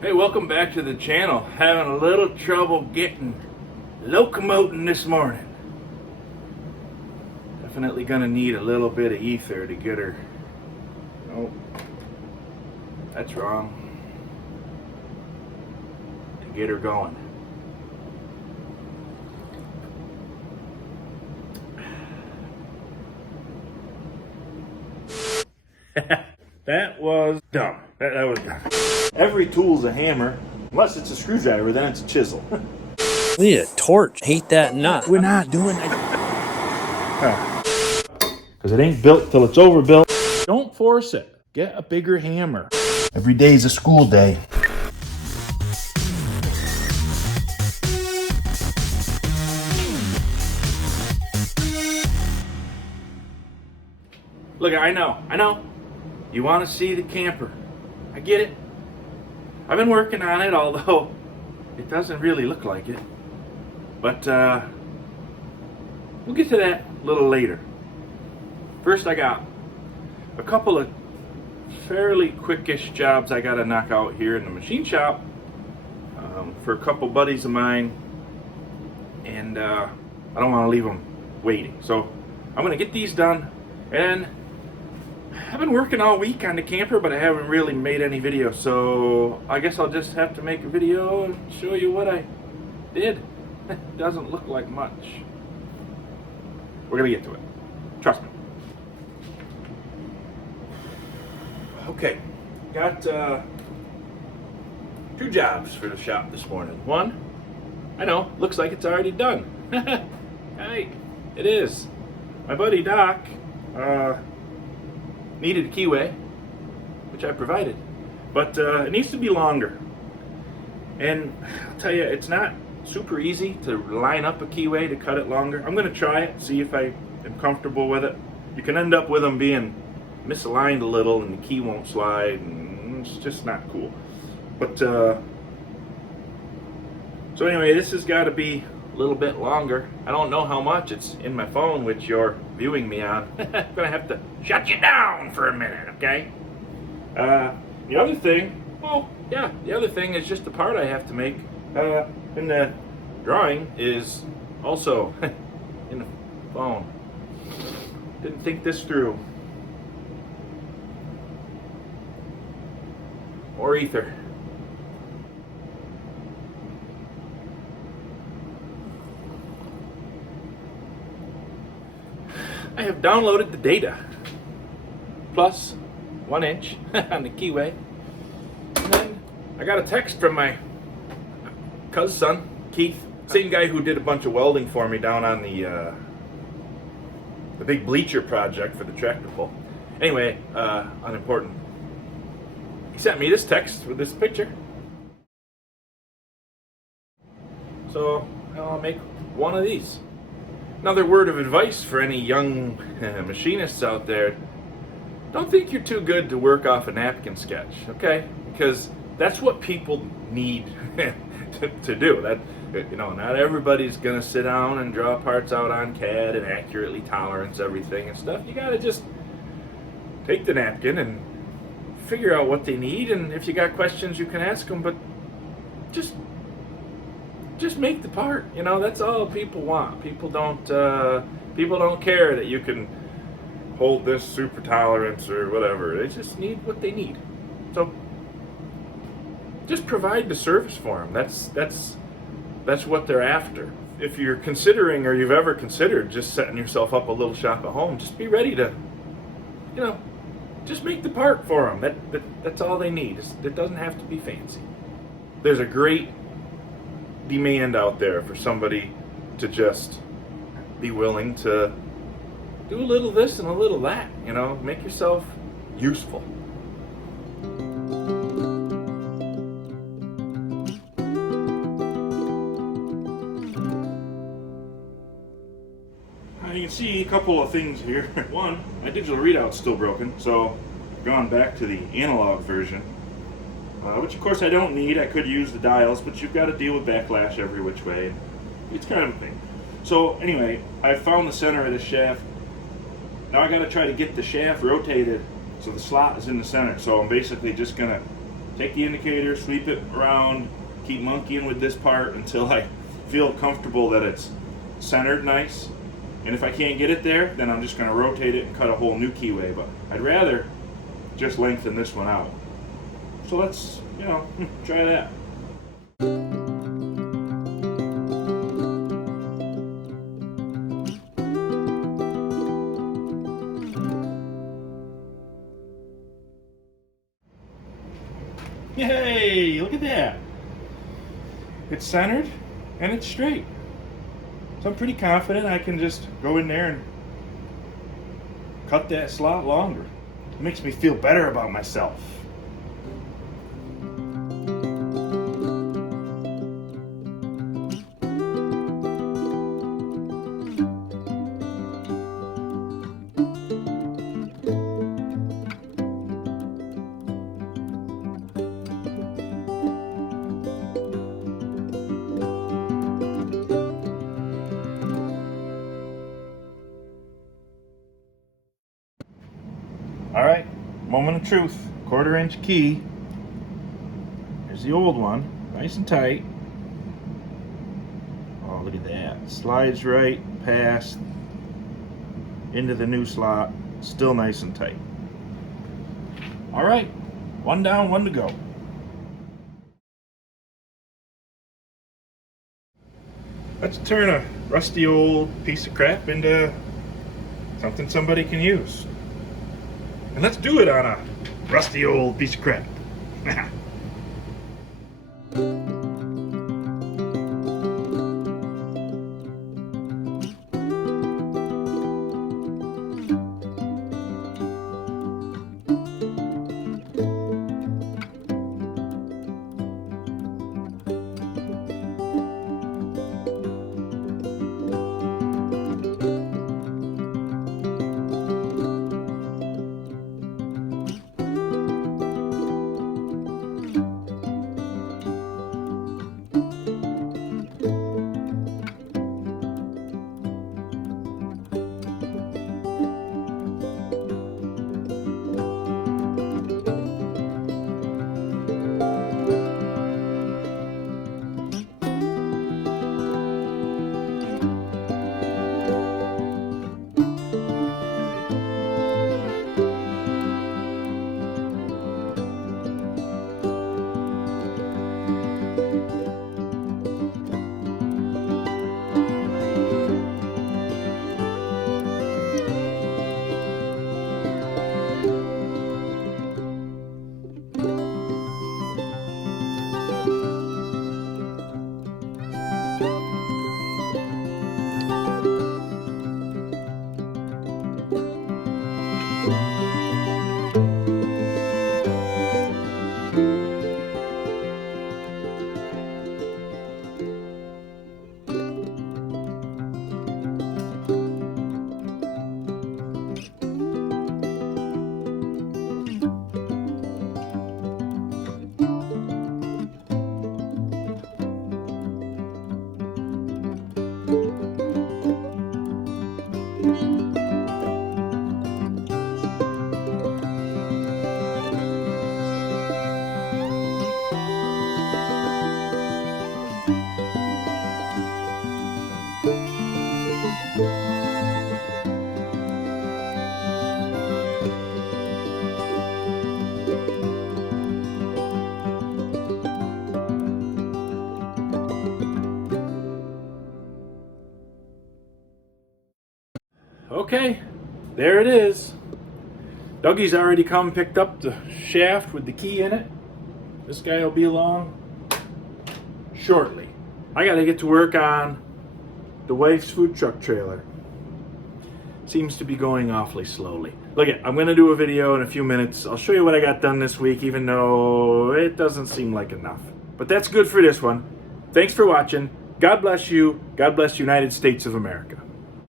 Hey, welcome back to the channel. Having a little trouble getting locomoting this morning. Definitely gonna need a little bit of ether to get her. Oh, that's wrong. To get her going. That was dumb. That was dumb. Every tool's a hammer, unless it's a screwdriver, then it's a chisel. We need a torch. Hate that nut. We're not doing that. Because it ain't built till it's overbuilt. Don't force it. Get a bigger hammer. Every day's a school day. Look, I know. You want to see the camper. I get it. I've been working on it, although it doesn't really look like it. But we'll get to that a little later. First, I got a couple of fairly quickish jobs I got to knock out here in the machine shop for a couple buddies of mine, and I don't want to leave them waiting. So I'm going to get these done, and I've been working all week on the camper, but I haven't really made any videos, so I guess I'll just have to make a video and show you what I did. It doesn't look like much. We're going to get to it. Trust me. Okay, got two jobs for the shop this morning. One, I know, looks like it's already done. Hey, it is. My buddy Doc needed a keyway, which I provided, but it needs to be longer. And I'll tell you, it's not super easy to line up a keyway to cut it longer. I'm going to try it, see if I am comfortable with it. You can end up with them being misaligned a little and the key won't slide, and it's just not cool. But so anyway, this has got to be a little bit longer. I don't know how much. It's in my phone, which you're viewing me on. I'm gonna have to shut you down for a minute, okay? The other thing, the other thing is just the part I have to make in the drawing is also in the phone. Didn't think this through. Or ether. I have downloaded the data plus 1 inch on the keyway, and then I got a text from my cousin's son, Keith, same guy who did a bunch of welding for me down on the big bleacher project for the tractor pull. Anyway, unimportant. He sent me this text with this picture. So I'll make one of these. Another word of advice for any young machinists out there: don't think you're too good to work off a napkin sketch, okay? Because that's what people need to do. That, you know, not everybody's gonna sit down and draw parts out on CAD and accurately tolerance everything and stuff. You gotta just take the napkin and figure out what they need, and if you got questions you can ask them, but just make the part. You know, that's all people want. People don't care that you can hold this super tolerance or whatever. They just need what they need. So just provide the service for them. That's what they're after. If you're considering, or you've ever considered, just setting yourself up a little shop at home, just be ready to, you know, just make the part for them. That's all they need. It doesn't have to be fancy. There's a great demand out there for somebody to just be willing to do a little this and a little that. You know, make yourself useful. You can see a couple of things here. One, my digital readout's still broken, so I've gone back to the analog version, which of course I don't need. I could use the dials, but you've got to deal with backlash every which way. It's kind of a thing. So anyway, I found the center of the shaft. Now I got to try to get the shaft rotated so the slot is in the center. So I'm basically just going to take the indicator, sweep it around, keep monkeying with this part until I feel comfortable that it's centered nice. And if I can't get it there, then I'm just going to rotate it and cut a whole new keyway. But I'd rather just lengthen this one out. So let's, try that. Yay! Look at that. It's centered and it's straight. So I'm pretty confident I can just go in there and cut that slot longer. It makes me feel better about myself. All right, moment of truth. 1/4-inch key. Here's the old one, nice and tight. Oh, look at that. Slides right past into the new slot, still nice and tight. All right, one down, one to go. Let's turn a rusty old piece of crap into something somebody can use. And let's do it on a rusty old piece of crap. Okay, there it is. Dougie's already come picked up the shaft with the key in it. This guy will be along shortly. I gotta get to work on the wife's food truck trailer. Seems to be going awfully slowly. Look, I'm gonna do a video in a few minutes. I'll show you what I got done this week, even though it doesn't seem like enough. But that's good for this one. Thanks for watching. God bless you. God bless the United States of America.